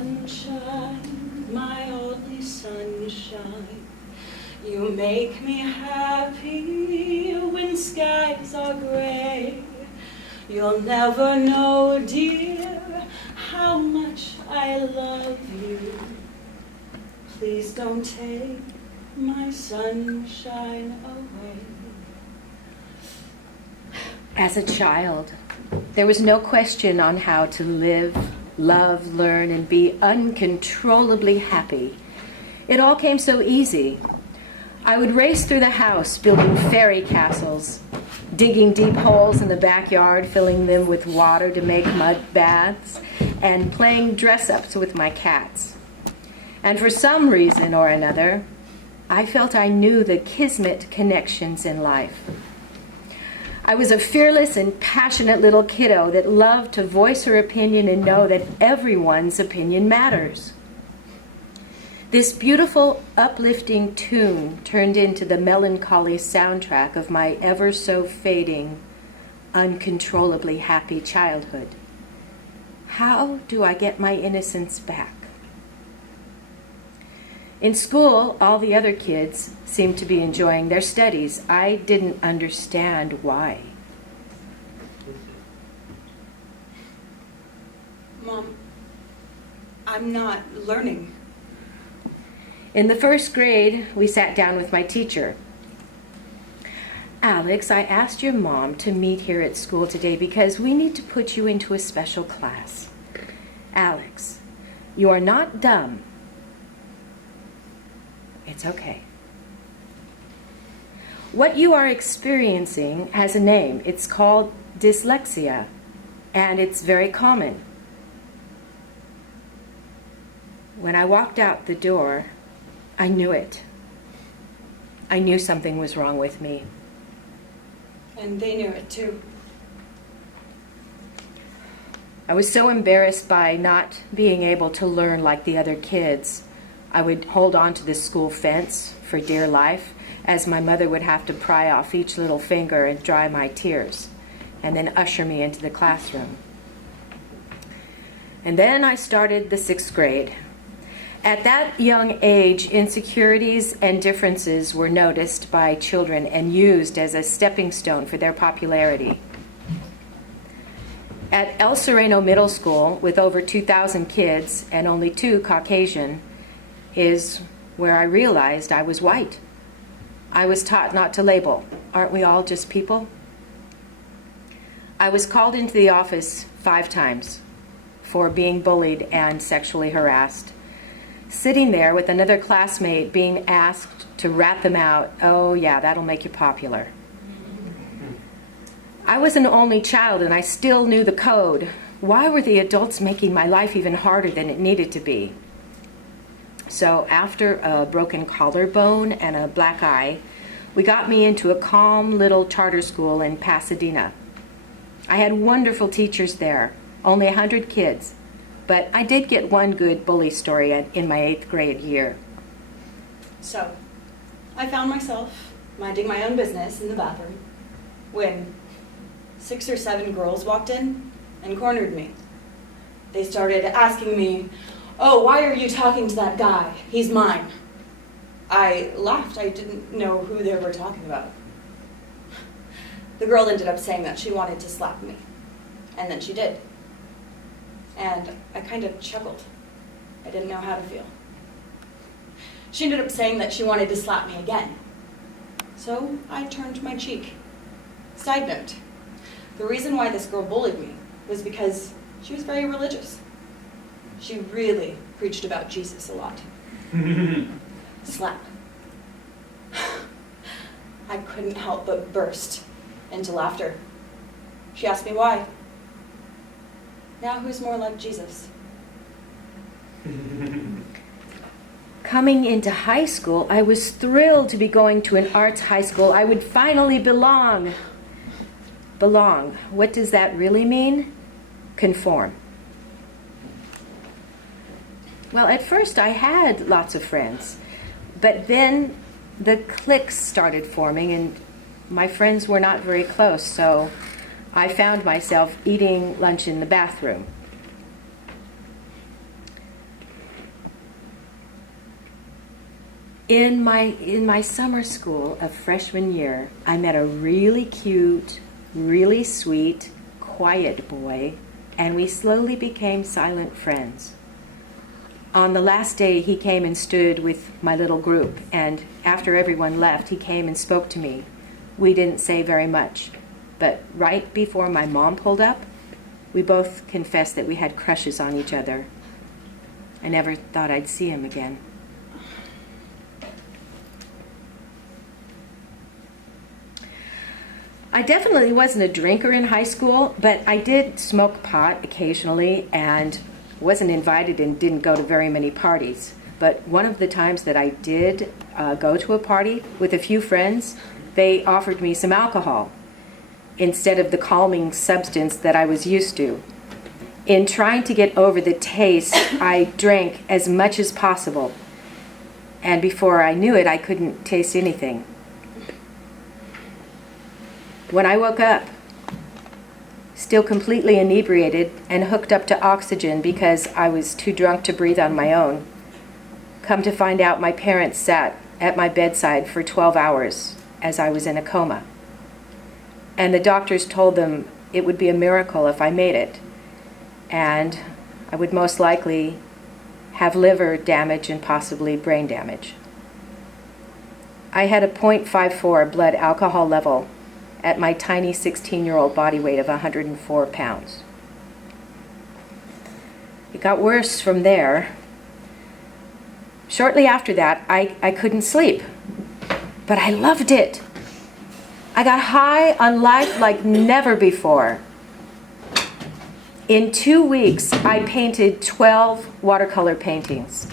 sunshine, my only sunshine. You make me happy when skies are gray. You'll never know, dear, how much I love you. Please don't take my sunshine away. As a child, there was no question on how to live, love, learn, and be uncontrollably happy. It all came so easy. I would race through the house, building fairy castles, digging deep holes in the backyard, filling them with water to make mud baths, and playing dress-ups with my cats. And for some reason or another, I felt I knew the kismet connections in life. I was a fearless and passionate little kiddo that loved to voice her opinion and know that everyone's opinion matters. This beautiful, uplifting tune turned into the melancholy soundtrack of my ever so fading, uncontrollably happy childhood. How do I get my innocence back? In school, all the other kids seemed to be enjoying their studies. I didn't understand why. Mom, I'm not learning. In the first grade, we sat down with my teacher. Alex, I asked your mom to meet here at school today because we need to put you into a special class. Alex, you are not dumb. It's okay. What you are experiencing has a name. It's called dyslexia, and it's very common. When I walked out the door, I knew it. I knew something was wrong with me. And they knew it too. I was so embarrassed by not being able to learn like the other kids. I would hold on to the school fence for dear life, as my mother would have to pry off each little finger and dry my tears, and then usher me into the classroom. And then I started the 6th grade. At that young age, insecurities and differences were noticed by children and used as a stepping stone for their popularity. At El Sereno Middle School, with over 2,000 kids and only 2 Caucasian, is where I realized I was white. I was taught not to label. Aren't we all just people? I was called into the office 5 times for being bullied and sexually harassed. Sitting there with another classmate being asked to rat them out, oh yeah, that'll make you popular. I was an only child and I still knew the code. Why were the adults making my life even harder than it needed to be? So after a broken collarbone and a black eye, we got me into a calm little charter school in Pasadena. I had wonderful teachers there, only 100 kids, but I did get one good bully story in my 8th grade year. So, I found myself minding my own business in the bathroom when 6 or 7 girls walked in and cornered me. They started asking me, "Oh, why are you talking to that guy? He's mine." I laughed. I didn't know who they were talking about. The girl ended up saying that she wanted to slap me, and then she did. And I kind of chuckled. I didn't know how to feel. She ended up saying that she wanted to slap me again. So I turned my cheek. Side note, the reason why this girl bullied me was because she was very religious. She really preached about Jesus a lot. Slap. I couldn't help but burst into laughter. She asked me why. Now who's more like Jesus? Coming into high school, I was thrilled to be going to an arts high school. I would finally belong. Belong. What does that really mean? Conform. Well, at first I had lots of friends, but then the cliques started forming and my friends were not very close, so I found myself eating lunch in the bathroom. In my summer school of freshman year, I met a really cute, really sweet, quiet boy, and we slowly became silent friends. On the last day, he came and stood with my little group, and after everyone left, he came and spoke to me. We didn't say very much, but right before my mom pulled up, we both confessed that we had crushes on each other. I never thought I'd see him again. I definitely wasn't a drinker in high school, but I did smoke pot occasionally and wasn't invited and didn't go to very many parties. But one of the times that I did go to a party with a few friends, they offered me some alcohol instead of the calming substance that I was used to. In trying to get over the taste, I drank as much as possible. And before I knew it, I couldn't taste anything. When I woke up, still completely inebriated and hooked up to oxygen because I was too drunk to breathe on my own, come to find out my parents sat at my bedside for 12 hours as I was in a coma. And the doctors told them it would be a miracle if I made it, and I would most likely have liver damage and possibly brain damage. I had a 0.54 blood alcohol level at my tiny 16-year-old body weight of 104 pounds. It got worse from there. Shortly after that, I couldn't sleep, but I loved it. I got high on life like never before. In 2 weeks, I painted 12 watercolor paintings.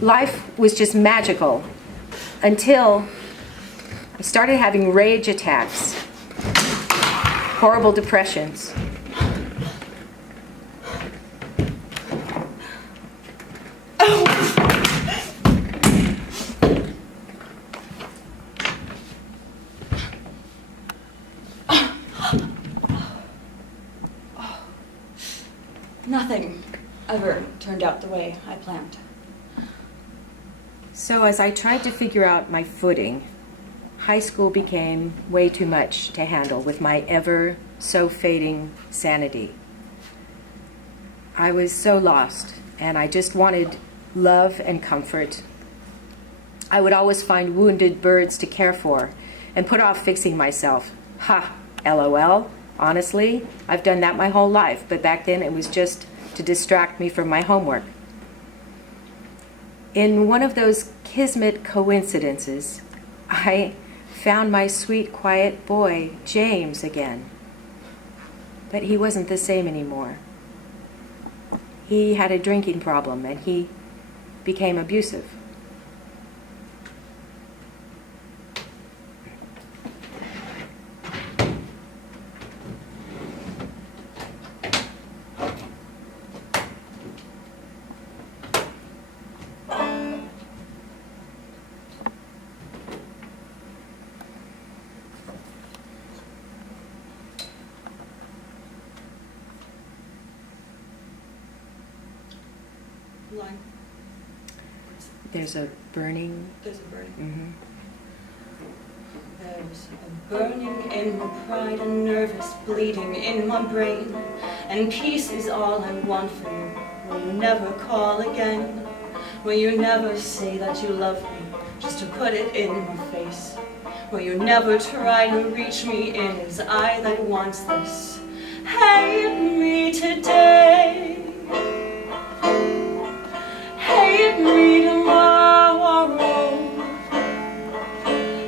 Life was just magical until I started having rage attacks, horrible depressions. Nothing ever turned out the way I planned. So as I tried to figure out my footing, high school became way too much to handle with my ever so fading sanity. I was so lost, and I just wanted love and comfort. I would always find wounded birds to care for and put off fixing myself. Ha, LOL. Honestly, I've done that my whole life, but back then it was just to distract me from my homework. In one of those kismet coincidences, I found my sweet, quiet boy, James, again. But he wasn't the same anymore. He had a drinking problem, and he became abusive. Line. There's a burning. There's a burning. Mm-hmm. There's a burning in my pride and nervous bleeding in my brain. And peace is all I want from you. Will you never call again? Will you never say that you love me just to put it in my face? Will you never try to reach me? It is I that wants this. Hate me today. Hate me tomorrow.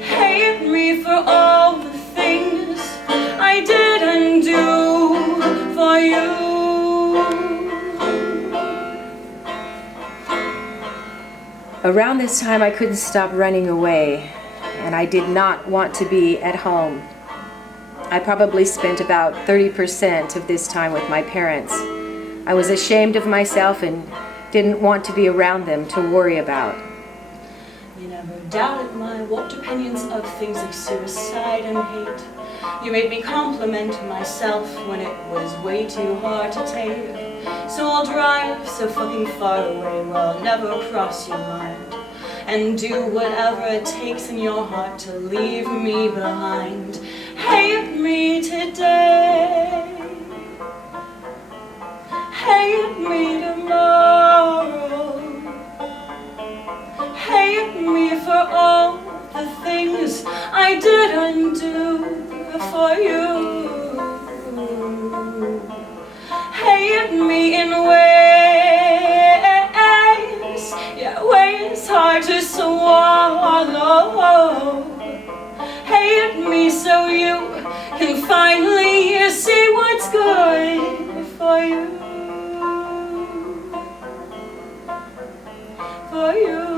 Hate me for all the things I didn't do for you. Around this time, I couldn't stop running away, and I did not want to be at home. I probably spent about 30% of this time with my parents. I was ashamed of myself and didn't want to be around them to worry about. You never doubted my warped opinions of things like suicide and hate. You made me compliment myself when it was way too hard to take. So I'll drive so fucking far away where I'll never cross your mind. and do whatever it takes in your heart to leave me behind. Hate me today, hate me tomorrow, hate me for all the things I didn't do for you. Hate me in ways, yeah, ways hard to swallow. Hate me so you can finally see what's good for you. For you.